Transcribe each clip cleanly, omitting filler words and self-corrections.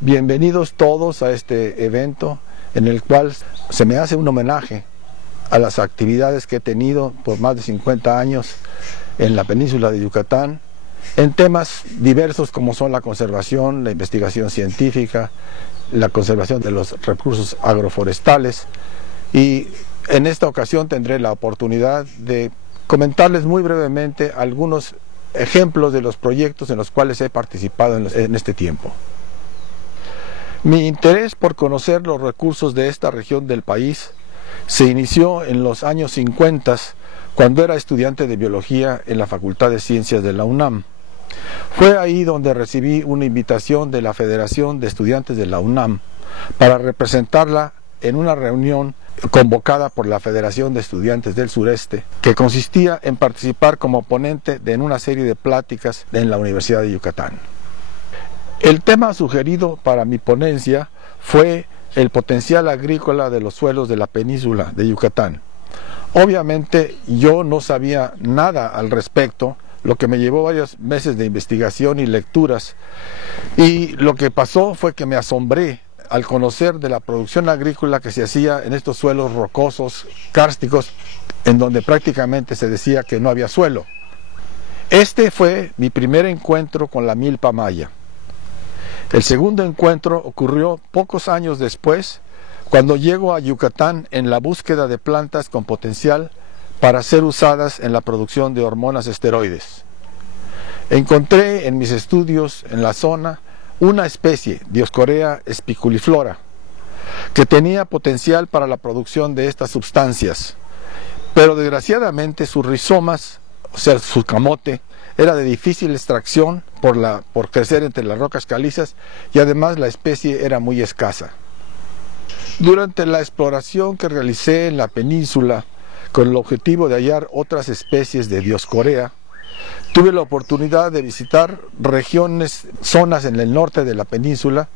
Bienvenidos todos a este evento en el cual se me hace un homenaje a las actividades que he tenido por más de 50 años en la península de Yucatán, en temas diversos como son la conservación, la investigación científica, la conservación de los recursos agroforestales, y en esta ocasión tendré la oportunidad de comentarles muy brevemente algunos ejemplos de los proyectos en los cuales he participado en este tiempo. Mi interés por conocer los recursos de esta región del país se inició en los años 50, cuando era estudiante de biología en la Facultad de Ciencias de la UNAM. Fue ahí donde recibí una invitación de la Federación de Estudiantes de la UNAM para representarla en una reunión convocada por la Federación de Estudiantes del Sureste, que consistía en participar como ponente en una serie de pláticas en la Universidad de Yucatán. El tema sugerido para mi ponencia fue el potencial agrícola de los suelos de la península de Yucatán. Obviamente yo no sabía nada al respecto, lo que me llevó varios meses de investigación y lecturas, y lo que pasó fue que me asombré al conocer de la producción agrícola que se hacía en estos suelos rocosos, kársticos, en donde prácticamente se decía que no había suelo. Este fue mi primer encuentro con la milpa maya. El segundo encuentro ocurrió pocos años después, cuando llego a Yucatán en la búsqueda de plantas con potencial para ser usadas en la producción de hormonas esteroides. Encontré en mis estudios en la zona una especie, Dioscorea spiculiflora, que tenía potencial para la producción de estas sustancias, pero desgraciadamente sus rizomas, o sea, su camote, era de difícil extracción por crecer entre las rocas calizas, y además la especie era muy escasa. Durante la exploración que realicé en la península con el objetivo de hallar otras especies de Dioscorea, tuve la oportunidad de visitar zonas en el norte de la península,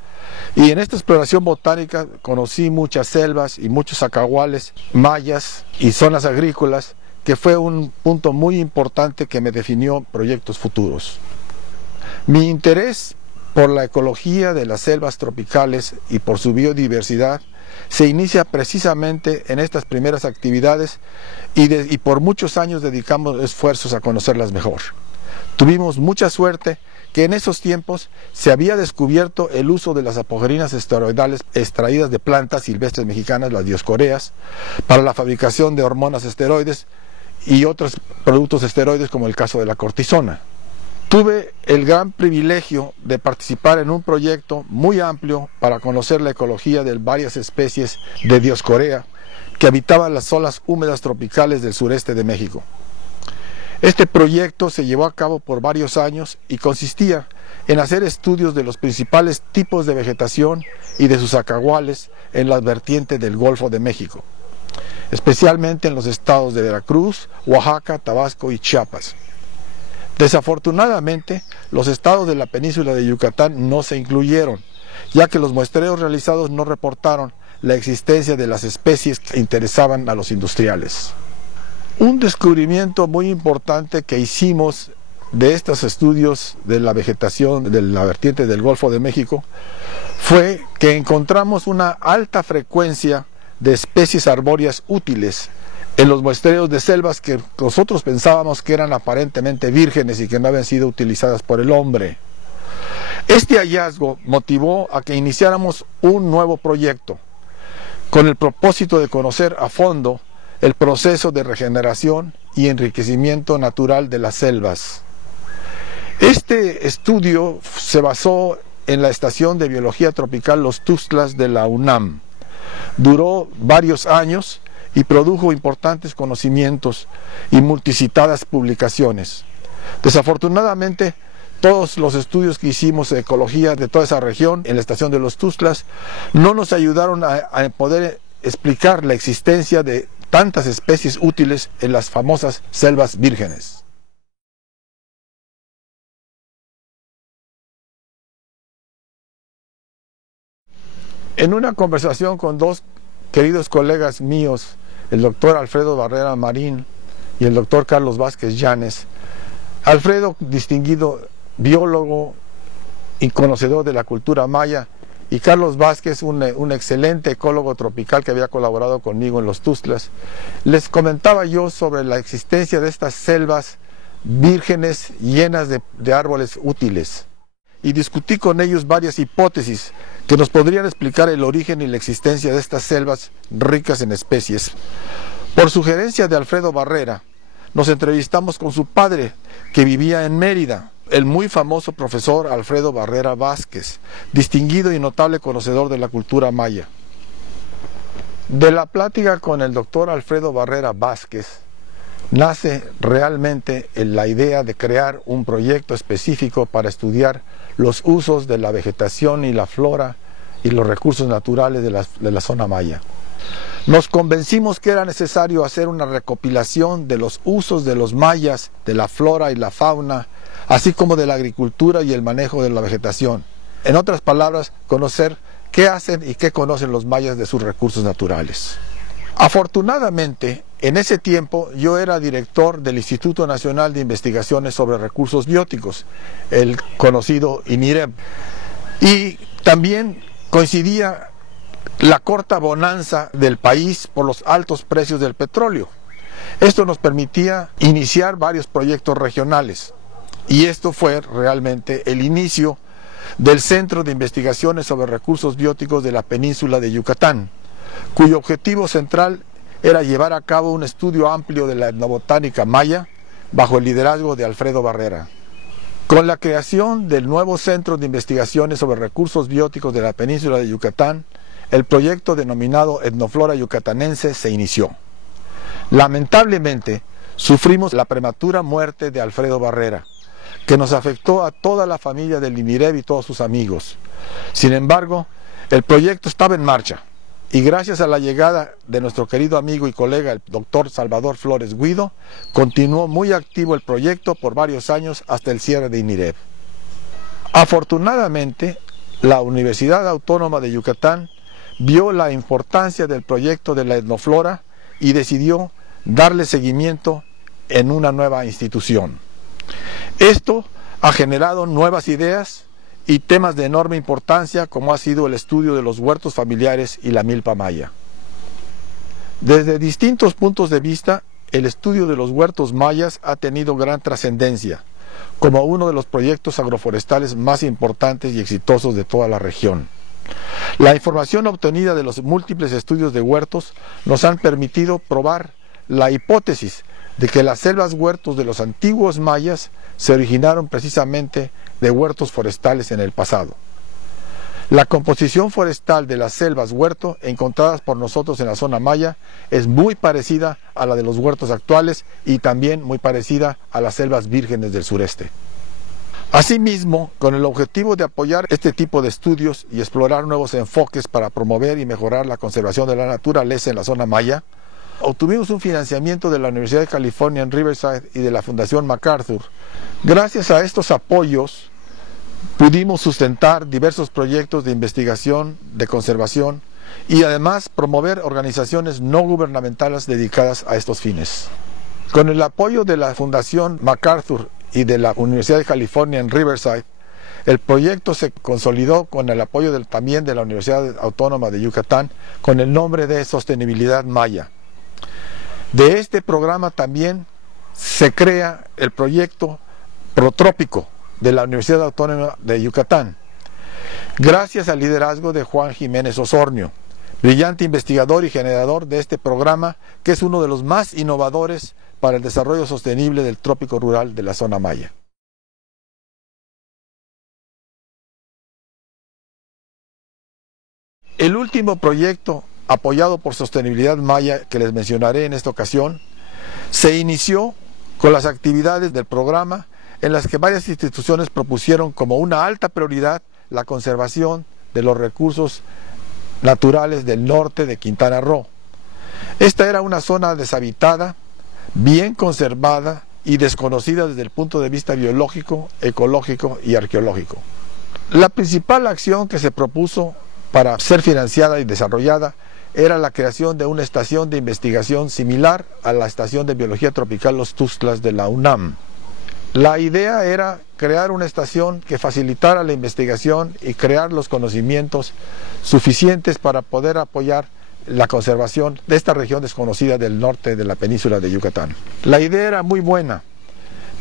y en esta exploración botánica conocí muchas selvas y muchos zacahuales mayas y zonas agrícolas, que fue un punto muy importante que me definió proyectos futuros. Mi interés por la ecología de las selvas tropicales y por su biodiversidad se inicia precisamente en estas primeras actividades, y por muchos años dedicamos esfuerzos a conocerlas mejor. Tuvimos mucha suerte que en esos tiempos se había descubierto el uso de las apogerinas esteroidales extraídas de plantas silvestres mexicanas, las Dioscoreas, para la fabricación de hormonas esteroides y otros productos esteroides, como el caso de la cortisona. Tuve el gran privilegio de participar en un proyecto muy amplio para conocer la ecología de varias especies de Dioscorea que habitaban las zonas húmedas tropicales del sureste de México. Este proyecto se llevó a cabo por varios años y consistía en hacer estudios de los principales tipos de vegetación y de sus zacahuales en la vertiente del Golfo de México, especialmente en los estados de Veracruz, Oaxaca, Tabasco y Chiapas. Desafortunadamente, los estados de la península de Yucatán no se incluyeron, ya que los muestreos realizados no reportaron la existencia de las especies que interesaban a los industriales. Un descubrimiento muy importante que hicimos de estos estudios de la vegetación de la vertiente del Golfo de México fue que encontramos una alta frecuencia de especies arbóreas útiles en los muestreos de selvas que nosotros pensábamos que eran aparentemente vírgenes y que no habían sido utilizadas por el hombre. Este hallazgo motivó a que iniciáramos un nuevo proyecto con el propósito de conocer a fondo el proceso de regeneración y enriquecimiento natural de las selvas. Este estudio se basó en la Estación de Biología Tropical Los Tuxtlas de la UNAM. Duró varios años y produjo importantes conocimientos y multicitadas publicaciones. Desafortunadamente, todos los estudios que hicimos de ecología de toda esa región en la Estación de Los Tuxtlas no nos ayudaron a poder explicar la existencia de tantas especies útiles en las famosas selvas vírgenes. En una conversación con dos queridos colegas míos, el doctor Alfredo Barrera Marín y el doctor Carlos Vázquez Llanes, Alfredo, distinguido biólogo y conocedor de la cultura maya, y Carlos Vázquez, un excelente ecólogo tropical que había colaborado conmigo en los Tuxtlas, les comentaba yo sobre la existencia de estas selvas vírgenes llenas de árboles útiles. Y discutí con ellos varias hipótesis que nos podrían explicar el origen y la existencia de estas selvas ricas en especies. Por sugerencia de Alfredo Barrera, nos entrevistamos con su padre, que vivía en Mérida, el muy famoso profesor Alfredo Barrera Vázquez, distinguido y notable conocedor de la cultura maya. De la plática con el doctor Alfredo Barrera Vázquez, nace realmente la idea de crear un proyecto específico para estudiar los usos de la vegetación y la flora y los recursos naturales de la zona maya. Nos convencimos que era necesario hacer una recopilación de los usos de los mayas, de la flora y la fauna, así como de la agricultura y el manejo de la vegetación. En otras palabras, conocer qué hacen y qué conocen los mayas de sus recursos naturales. Afortunadamente, en ese tiempo yo era director del Instituto Nacional de Investigaciones sobre Recursos Bióticos, el conocido INIREB, y también coincidía la corta bonanza del país por los altos precios del petróleo. Esto nos permitía iniciar varios proyectos regionales, y esto fue realmente el inicio del Centro de Investigaciones sobre Recursos Bióticos de la península de Yucatán, cuyo objetivo central era llevar a cabo un estudio amplio de la etnobotánica maya bajo el liderazgo de Alfredo Barrera. Con la creación del nuevo Centro de Investigaciones sobre Recursos Bióticos de la península de Yucatán, el proyecto denominado Etnoflora Yucatanense se inició. Lamentablemente, sufrimos la prematura muerte de Alfredo Barrera, que nos afectó a toda la familia del INIREB y todos sus amigos. Sin embargo, el proyecto estaba en marcha, y gracias a la llegada de nuestro querido amigo y colega, el doctor Salvador Flores Guido, continuó muy activo el proyecto por varios años hasta el cierre de INIREB. Afortunadamente, la Universidad Autónoma de Yucatán vio la importancia del proyecto de la etnoflora y decidió darle seguimiento en una nueva institución. Esto ha generado nuevas ideas y temas de enorme importancia, como ha sido el estudio de los huertos familiares y la milpa maya. Desde distintos puntos de vista, el estudio de los huertos mayas ha tenido gran trascendencia, como uno de los proyectos agroforestales más importantes y exitosos de toda la región. La información obtenida de los múltiples estudios de huertos nos han permitido probar la hipótesis de que las selvas huertos de los antiguos mayas se originaron precisamente de huertos forestales en el pasado. La composición forestal de las selvas huerto encontradas por nosotros en la zona maya es muy parecida a la de los huertos actuales y también muy parecida a las selvas vírgenes del sureste. Asimismo, con el objetivo de apoyar este tipo de estudios y explorar nuevos enfoques para promover y mejorar la conservación de la naturaleza en la zona maya, obtuvimos un financiamiento de la Universidad de California en Riverside y de la Fundación MacArthur. Gracias a estos apoyos, pudimos sustentar diversos proyectos de investigación, de conservación y además promover organizaciones no gubernamentales dedicadas a estos fines. Con el apoyo de la Fundación MacArthur y de la Universidad de California en Riverside, el proyecto se consolidó con el apoyo también de la Universidad Autónoma de Yucatán con el nombre de Sostenibilidad Maya. De este programa también se crea el proyecto Protrópico de la Universidad Autónoma de Yucatán, gracias al liderazgo de Juan Jiménez Osornio, brillante investigador y generador de este programa, que es uno de los más innovadores para el desarrollo sostenible del trópico rural de la zona maya. El último proyecto apoyado por Sostenibilidad Maya, que les mencionaré en esta ocasión, se inició con las actividades del programa en las que varias instituciones propusieron como una alta prioridad la conservación de los recursos naturales del norte de Quintana Roo. Esta era una zona deshabitada, bien conservada y desconocida desde el punto de vista biológico, ecológico y arqueológico. La principal acción que se propuso para ser financiada y desarrollada era la creación de una estación de investigación similar a la Estación de Biología Tropical Los Tuxtlas de la UNAM. La idea era crear una estación que facilitara la investigación y crear los conocimientos suficientes para poder apoyar la conservación de esta región desconocida del norte de la península de Yucatán. La idea era muy buena,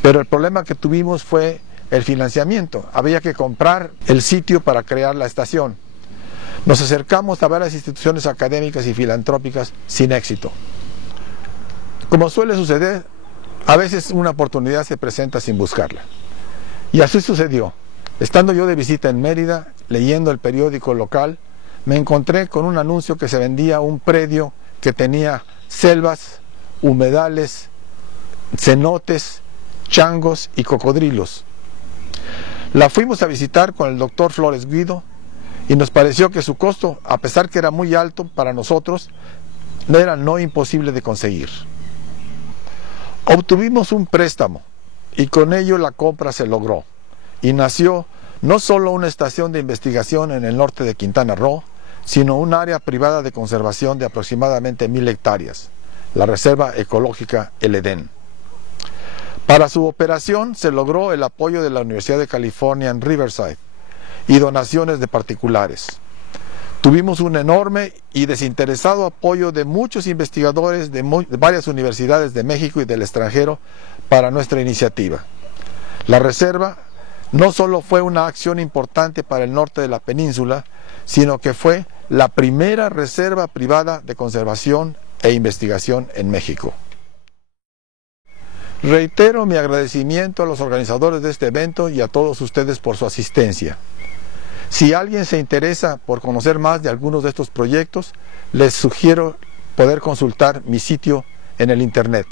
pero el problema que tuvimos fue el financiamiento. Había que comprar el sitio para crear la estación. Nos acercamos a varias instituciones académicas y filantrópicas sin éxito. Como suele suceder, a veces una oportunidad se presenta sin buscarla. Y así sucedió. Estando yo de visita en Mérida, leyendo el periódico local, me encontré con un anuncio que se vendía un predio que tenía selvas, humedales, cenotes, changos y cocodrilos. La fuimos a visitar con el doctor Flores Guido y nos pareció que su costo, a pesar que era muy alto para nosotros, era no imposible de conseguir. Obtuvimos un préstamo y con ello la compra se logró y nació no solo una estación de investigación en el norte de Quintana Roo, sino un área privada de conservación de aproximadamente 1000 hectáreas, la Reserva Ecológica El Edén. Para su operación se logró el apoyo de la Universidad de California en Riverside y donaciones de particulares. Tuvimos un enorme y desinteresado apoyo de muchos investigadores de varias universidades de México y del extranjero para nuestra iniciativa. La reserva no solo fue una acción importante para el norte de la península, sino que fue la primera reserva privada de conservación e investigación en México. Reitero mi agradecimiento a los organizadores de este evento y a todos ustedes por su asistencia. Si alguien se interesa por conocer más de algunos de estos proyectos, les sugiero poder consultar mi sitio en el internet.